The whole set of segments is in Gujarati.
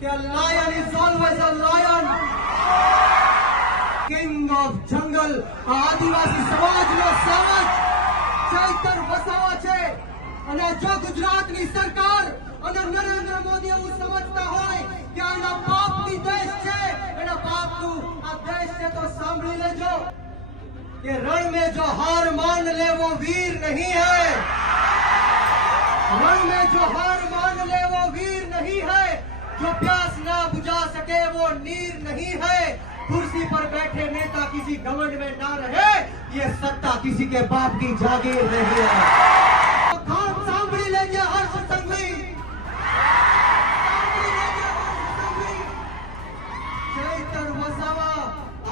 कि a lion is always a lion. King of jungle, આદિવાસી સમાજનો સાવજ ચૈતર વસાવા છે. અને જો ગુજરાતની સરકાર અને નરેન્દ્ર મોદી એવું સમજતા હોય કે આના બાપની દેશ છે, એના બાપનું આ દેશ છે, તો સાંભળી લેજો कि रण में जो हार मान ले वो वीर नहीं है. रण में जो हार मान ले वो वीर नहीं है. जो प्यास ना बुझा सके वो नीर नहीं है. कुर्सी पर बैठे नेता किसी घमंड में ना रहे, ये सत्ता किसी के बाप की जागीर नहीं है. तो खान सांभળી लेंगे हर्ष संघवी. ચૈતર વસાવા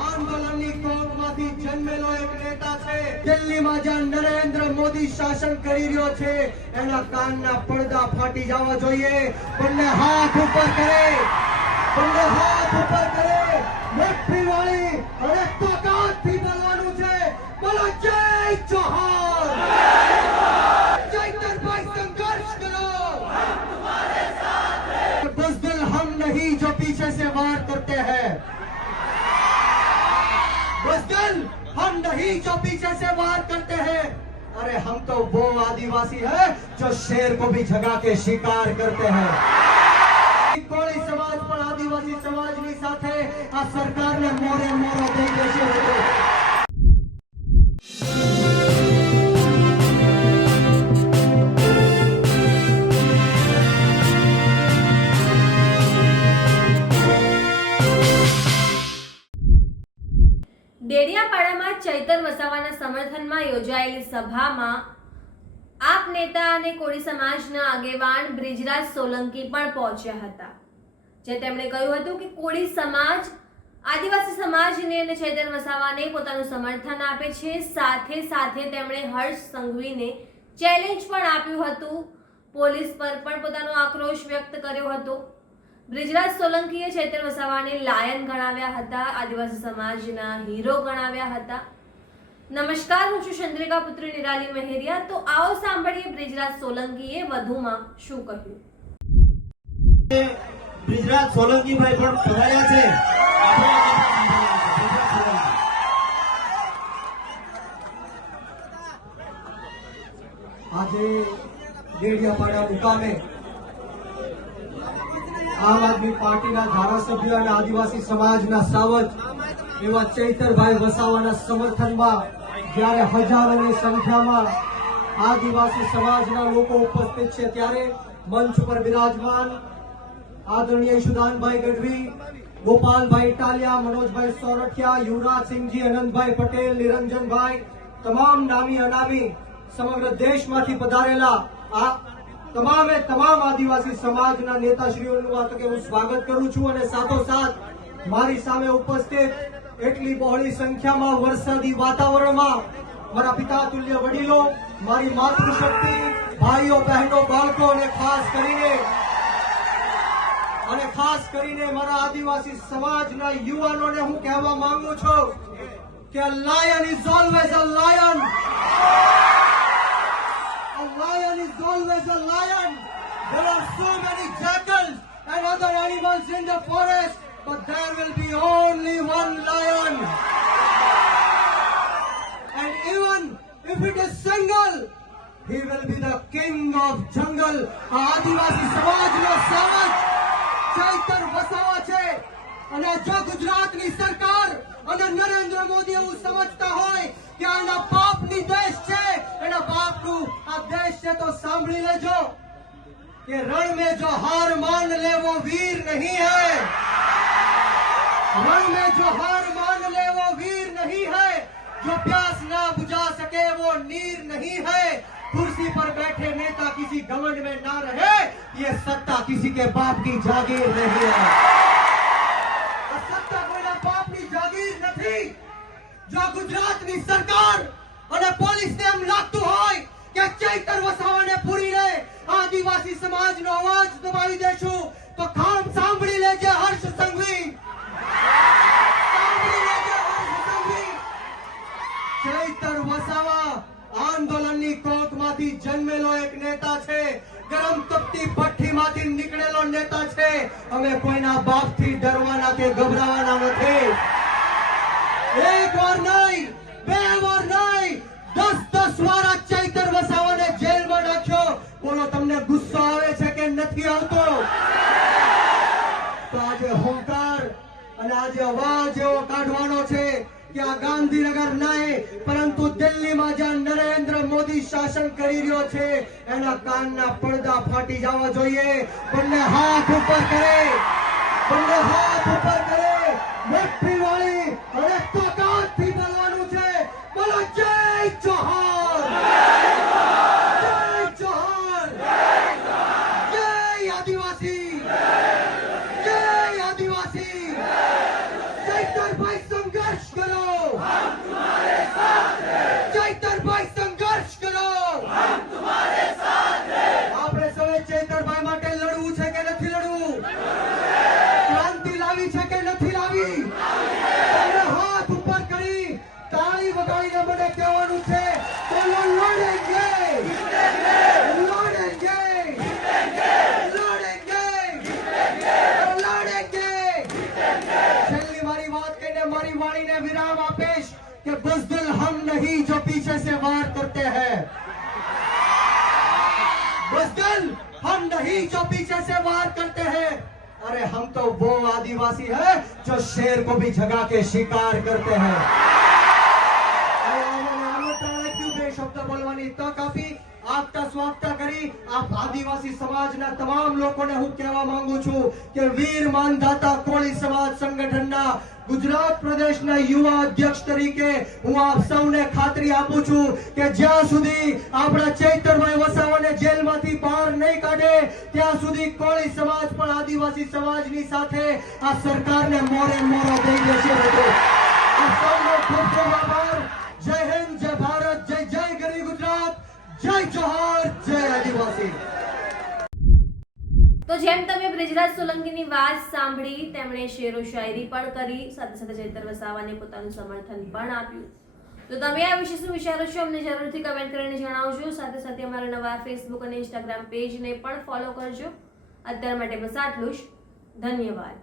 આંદોલનની કોંગમાંથી જન્મેલો એક નેતા છે. દિલ્હીમાં જ્યાં નરેન્દ્ર મોદી શાસન કરી રહ્યો છે, એના કાનના પડદા ફાટી જવા જોઈએ. બંને હાથ ઉપર કરે, બંને હાથ ઉપર કરે. મુઠ્ઠી વાળી અને તાકાતથી બોલવાનું છે. બોલો જય જોહાર. ચૈતરભાઈ સંઘર્ષ કરો. बुज़दिल हम नहीं जो पीछे से वार करते हैं. बुज़दिल हम नहीं जो पीछे से वार करते हैं. अरे हम तो वो आदिवासी है जो शेर को भी जगा के शिकार करते हैं. कोળી સમાજ પણ આદિવાસી સમાજની સાથે આ સરકારને મોરે મોરો દઈ દેશે. ડેડિયાપાડામાં ચૈતર વસાવાના સમર્થનમાં યોજાયેલી સભામાં આપ નેતા અને કોળી સમાજના આગેવાન બ્રિજરાજ સોલંકી પણ પહોંચ્યા હતા, જે તેમણે કહ્યું હતું કે કોળી સમાજ આદિવાસી સમાજને અને ચૈતર વસાવાને પોતાનું સમર્થન આપે છે. સાથે સાથે તેમણે હર્ષ સંઘવીને ચેલેન્જ પણ આપ્યું હતું. પોલીસ પર પણ પોતાનો આક્રોશ વ્યક્ત કર્યો હતો. બ્રિજરાજ સોલંકીએ ચૈતર વસાવાને લાયન ગણાવ્યા હતા, આદિવાસી સમાજના હીરો ગણાવ્યા હતા. નમસ્કાર, હું છું ચંદ્રિકા પુત્રી નિરાલી મહેરિયા. તો આવો સાંભળીએ બ્રિજરાજ સોલંકીએ વધુમાં શું કહ્યું. બ્રિજરાજ સોલંકીભાઈ પણ પધાર્યા છે. આજે ડેડિયાપાડા મુકામે આમ આદમી પાર્ટીના ધારાસભ્ય અને આદિવાસી સમાજના સાવજ એવા ચૈતરભાઈ વસાવાના સમર્થનમાં જ્યારે હજારોની સંખ્યામાં આદિવાસી સમાજના લોકો ઉપસ્થિત છે, ત્યારે મંચ પર બિરાજમાન આદરણીય ઈશુદાનભાઈ ગઢવી, ગોપાલભાઈ ઇટાલિયા, મનોજભાઈ સોરઠિયા, યુવરાજસિંહજી, અનંતભાઈ પટેલ, નિરંજનભાઈ, તમામ નામી અનામી સમગ્ર દેશમાંથી પધારેલા આ તમામે તમામ આદિવાસી સમાજના નેતાશ્રીઓનું આ તકે હું સ્વાગત કરું છું. અને સાથોસાથ મારી સામે ઉપસ્થિત એટલી બહોળી સંખ્યામાં વરસાદી વાતાવરણમાં મારા પિતા તુલ્ય વડીલો, મારી માતૃશક્તિ, ભાઈઓ બહેનો, બાળકો અને ખાસ કરીને મારા આદિવાસી સમાજના યુવાનોને હું કહેવા માંગુ છું કે a lion is always a lion. A lion is always a lion. There are so many jackals and other animals in the forest, but there will be only one lion. And even if it is single, he will be the king of jungle. આદિવાસી સમાજનો સાવજ ચૈતર વસાવા છે. અને જો ગુજરાતની સરકાર અને નરેન્દ્ર મોદી એવું સમજતા હોય કે આના બાપની દેશ છે, એના બાપનું આ દેશ છે, તો સાંભળી લેજો कि रण में जो हार मान ले वो वीर नहीं है. रण में जो हार मान ले वो वीर नहीं है. जो प्यास ना बुझा सके वो नीर नहीं है. कुर्सी पर बैठे नेता किसी घमंड में ना रहे, ये सत्ता किसी के बाप की जागीर नहीं है. सत्ता कोईना बापनी जागीर નથી. जो गुजरातनी सरकार અને પોલીસને એમ લાગતું હોય કે ચૈતર વસાવાને પૂરીને આદિવાસી સમાજનો અવાજ દબાવી દેશું, તો ખામ સાંભળી લેજે હર્ષ સંઘવી. ચૈતર વસાવા આંદોલનની કોંગમાંથી જન્મેલો એક નેતા છે. ગરમ તપતી ભઠ્ઠીમાંથી નીકળેલો નેતા છે. અમે કોઈના બાપથી ડરવાના કે ગભરાવાના નથી. એક વાર નહીં, બે વાર નહીં, 10 વાર આ ચૈતર વસાવાને જેલમાં નાખ્યો. બોલો તમને ગુસ્સો આવે છે કે નથી આવતો? તો આજે હુંકાર અને આજે અવાજ એવો કાઢવાનો છે કે આ ગાંધીનગર નહીં પરંતુ દિલ્હીમાં જ્યાં નરેન્દ્ર મોદી શાસન કરી રહ્યો છે એના કાનના પડદા ફાટી જવા જોઈએ. બંને હાથ ઉપર કરે, બંને હાથ ઉપર કરે, મુઠ્ઠી વાળી અને તાકાતથી બોલવાનું છે. બોલો જય જોહર, જય જોહર, જય આદિવાસી, જય આદિવાસી. ચૈતરભાઈ સંઘર્ષ કરો, ચૈતરભાઈ સંઘર્ષ કરો. આપણે સૌએ ચૈતરભાઈ માટે લડવું છે કે નથી લડવું? ક્રાંતિ લાવી છે કે નથી લાવી? તમને હાથ ઉપર કરી તાળી વગાડીને મને કહેવાનું છે બોલો લડેંગે, લડેંગે, લડેંગે, લડેંગે. છેલ્લી મારી વાત કહીને મારી વાણીને વિરામ આપીશ કે બુઝદિલ હમ નહીં જો पीछे से वार करते हैं. बुज़दिल हम नहीं जो पीछे से वार करते हैं. अरे हम तो वो आदिवासी है जो शेर को भी जगा के शिकार करते हैं. શબ્દ બોલવાની તક આપી આપતા સ્વાગતા કરી આપ આદિવાસી સમાજના તમામ લોકોને હું કહેવા માંગુ છું કે વીર માનધાતા કોળી સમાજ સંગઠનના ગુજરાત પ્રદેશના યુવા અધ્યક્ષ તરીકે હું આપ સૌને ખાતરી આપું છું કે જ્યાં સુધી આપણા ચૈતરભાઈ વસાવાને જેલમાંથી બહાર નહીં કાઢે ત્યાં સુધી કોળી સમાજ પણ આદિવાસી સમાજની સાથે આ સરકારને મોરે મોરો દઈ દેશે. આપ સૌનો ખૂબ ખૂબ આભાર. જય હિન્દ, જય ભારત, જય જય ગરી ગુજરાત, જય જોહર, જય આદિવાસી. તો જેમ તમે બ્રિજરાજ સોલંકીની વાત સાંભળી, તેમણે શેરો શાયરી પણ કરી, સાથે સાથે ચૈતર વસાવાને પોતાનું સમર્થન પણ આપ્યું. તો તમે આ વિશે શું વિચારો છો અમને જરૂરથી કમેન્ટ કરીને જણાવજો. સાથે સાથે અમારા નવા ફેસબુક અને ઇન્સ્ટાગ્રામ પેજને પણ ફોલો કરજો. અત્યાર માટે બસ આટલું જ. ધન્યવાદ.